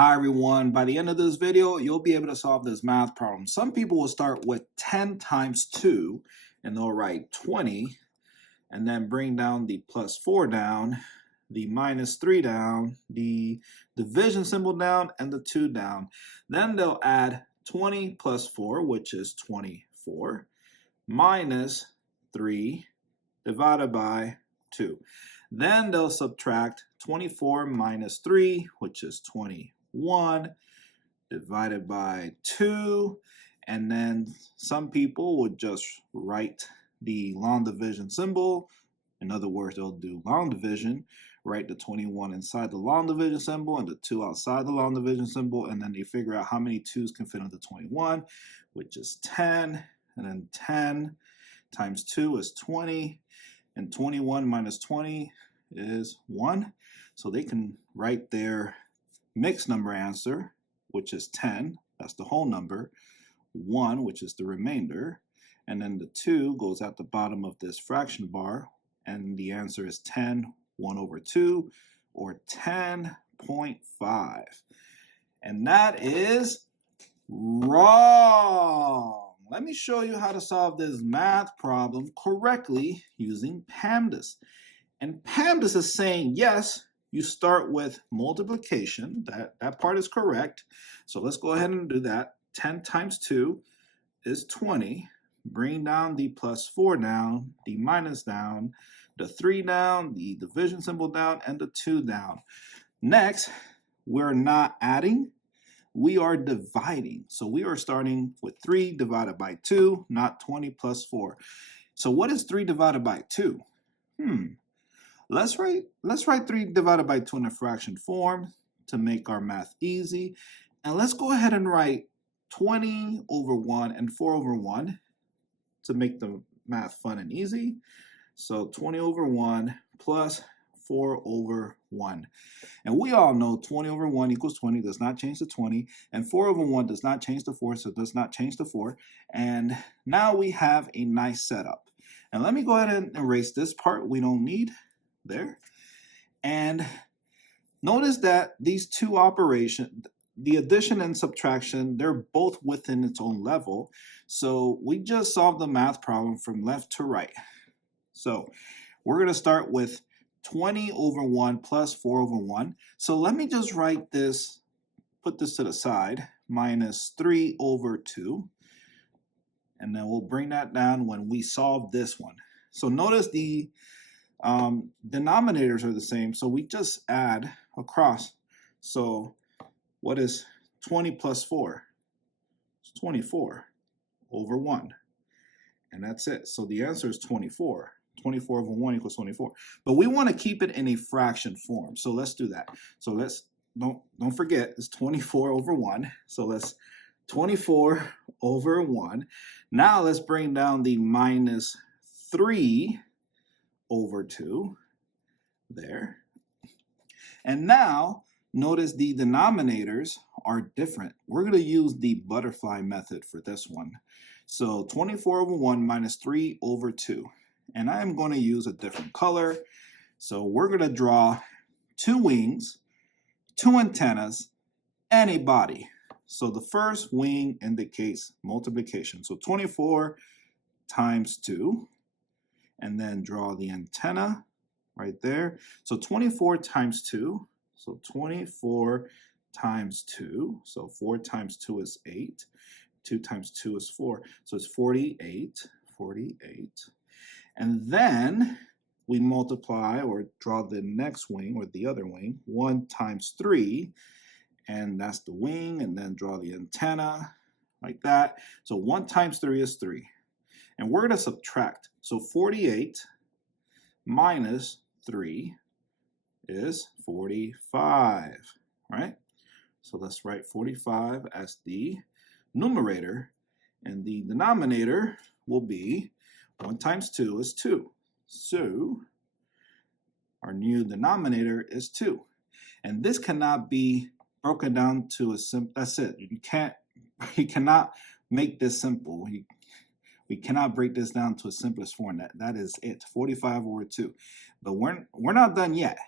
Hi everyone, by the end of this video, you'll be able to solve this math problem. Some people will start with 10 times 2 and they'll write 20 and then bring down the plus 4 down, the minus 3 down, the division symbol down, and the 2 down. Then they'll add 20 plus 4, which is 24, minus 3 divided by 2. Then they'll subtract 24 minus 3, which is 21, divided by 2. And then some people would just write the long division symbol. In other words, they'll do long division, write the 21 inside the long division symbol and the 2 outside the long division symbol, and then they figure out how many 2's can fit into 21, which is 10, and then 10 times 2 is 20, and 21 minus 20 is 1. So they can write their mixed number answer, which is 10, that's the whole number, 1, which is the remainder, and then the 2 goes at the bottom of this fraction bar, and the answer is 10, 1 over 2, or 10.5. And that is wrong. Let me show you how to solve this math problem correctly using PEMDAS. And PEMDAS is saying, yes, you start with multiplication. That part is correct. So let's go ahead and do that. 10 times 2 is 20. Bring down the plus 4 down, the minus down, the 3 down, the division symbol down, and the 2 down. Next, we're not adding. We are dividing. So we are starting with 3 divided by 2, not 20 plus 4. So what is 3 divided by 2? Let's write 3 divided by 2 in a fraction form to make our math easy. And let's go ahead and write 20 over 1 and 4 over 1 to make the math fun and easy. So 20 over 1 plus 4 over 1. And we all know 20 over 1 equals 20, does not change to 20. And 4 over 1 does not change to 4, so it does not change to 4. And now we have a nice setup. And let me go ahead and erase this part we don't need there. And notice that these two operations, the addition and subtraction, they're both within its own level. So we just solved the math problem from left to right. So we're going to start with 20 over 1 plus 4 over 1. So let me just write this, put this to the side, minus 3 over 2. And then we'll bring that down when we solve this one. So notice the denominators are the same, so we just add across. So what is 20 plus 4? It's 24 over 1. And that's it. So the answer is 24. 24 over 1 equals 24. But we want to keep it in a fraction form. So let's do that. So let's don't forget it's 24 over 1. So let's 24 over 1. Now let's bring down the minus 3 over 2 there. And now notice the denominators are different. We're going to use the butterfly method for this one. So 24 over 1 minus 3 over 2. And I am going to use a different color. So we're going to draw 2 wings, 2 antennas, and a body. So the first wing indicates multiplication. So 24 times 2. And then draw the antenna right there. So 24 times 2. So 24 times 2. So 4 times 2 is 8. 2 times 2 is 4. So it's 48. 48. And then we multiply or draw the next wing or the other wing. 1 times 3. And that's the wing. And then draw the antenna like that. So 1 times 3 is 3. And we're going to subtract. So 48 minus 3 is 45, right? So let's write 45 as the numerator. And the denominator will be 1 times 2 is 2. So our new denominator is 2. And this cannot be broken down to a simple, that's it. You cannot make this simple. We cannot break this down to a simplest form. That is it, 45 over 2. But we're not done yet.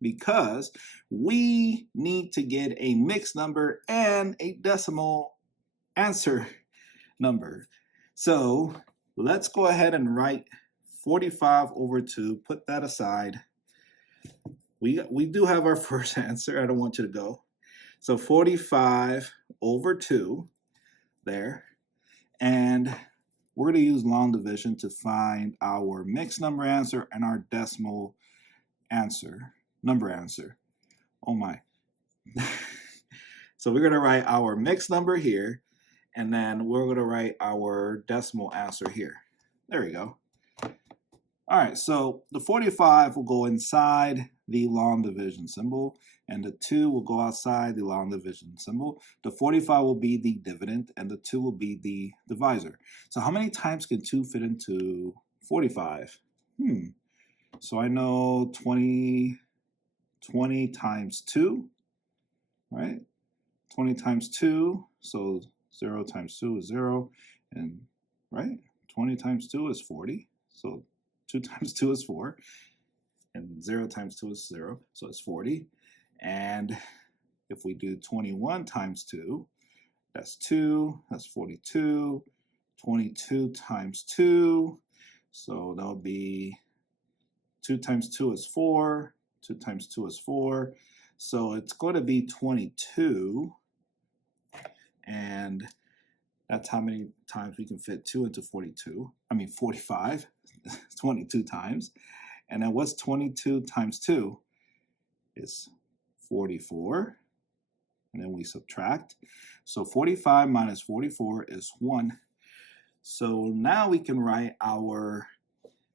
because we need to get a mixed number and a decimal answer number. So let's go ahead and write 45 over 2, put that aside. We do have our first answer. I don't want you to go. So 45 over 2 there. And we're going to use long division to find our mixed number answer and our decimal answer, number answer. Oh my. So we're going to write our mixed number here, and then we're going to write our decimal answer here. There we go. All right, so the 45 will go inside the long division symbol, and the 2 will go outside the long division symbol. The 45 will be the dividend, and the 2 will be the divisor. So how many times can 2 fit into 45? So I know 20 times 2, right? 20 times 2, so 0 times 2 is 0, and right? 20 times 2 is 40, so 2 times 2 is 4, and 0 times 2 is 0, so it's 40. And if we do 21 times 2, that's 2, that's 42. 22 times 2, so that'll be 2 times 2 is 4, 2 times 2 is 4, so it's going to be 22, and that's how many times we can fit 2 into 45, 22 times. And then what's 22 times 2? Is 44, and then we subtract. So 45 minus 44 is 1. So now we can write our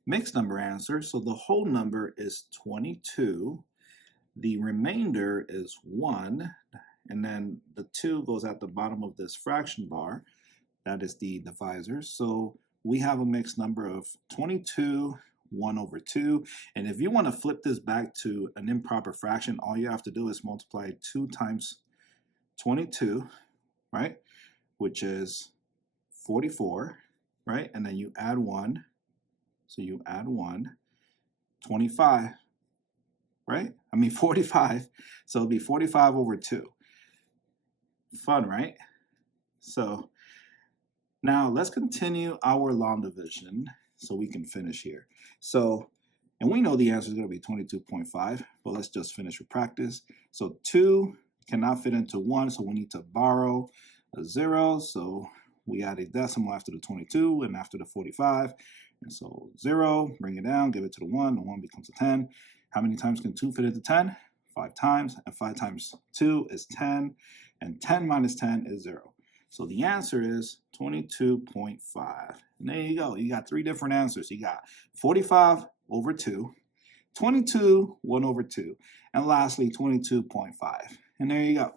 mixed number answer. So the whole number is 22. The remainder is 1. And then the 2 goes at the bottom of this fraction bar. That is the divisor. So we have a mixed number of 22, 1 over 2. And if you want to flip this back to an improper fraction, all you have to do is multiply 2 times 22, right? Which is 44, right? And then you add 1. So you add 1, 25, right? 45. So it'll be 45 over 2. Fun, right? So now let's continue our long division so we can finish here. So, and we know the answer is going to be 22.5, but let's just finish with practice. So 2 cannot fit into 1, so we need to borrow a 0. So we add a decimal after the 22 and after the 45. And so 0, bring it down, give it to the 1 becomes a 10. How many times can 2 fit into 10? 5 times, and 5 times 2 is 10, and 10 minus 10 is 0. So the answer is 22.5. And there you go. You got 3 different answers. You got 45 over 2, 22, 1 over 2, and lastly 22.5. And there you go.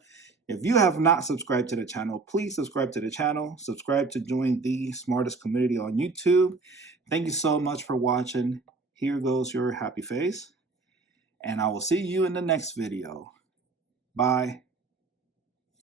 If you have not subscribed to the channel, please subscribe to the channel. Subscribe to join the smartest community on YouTube. Thank you so much for watching. Here goes your happy face. And I will see you in the next video. Bye.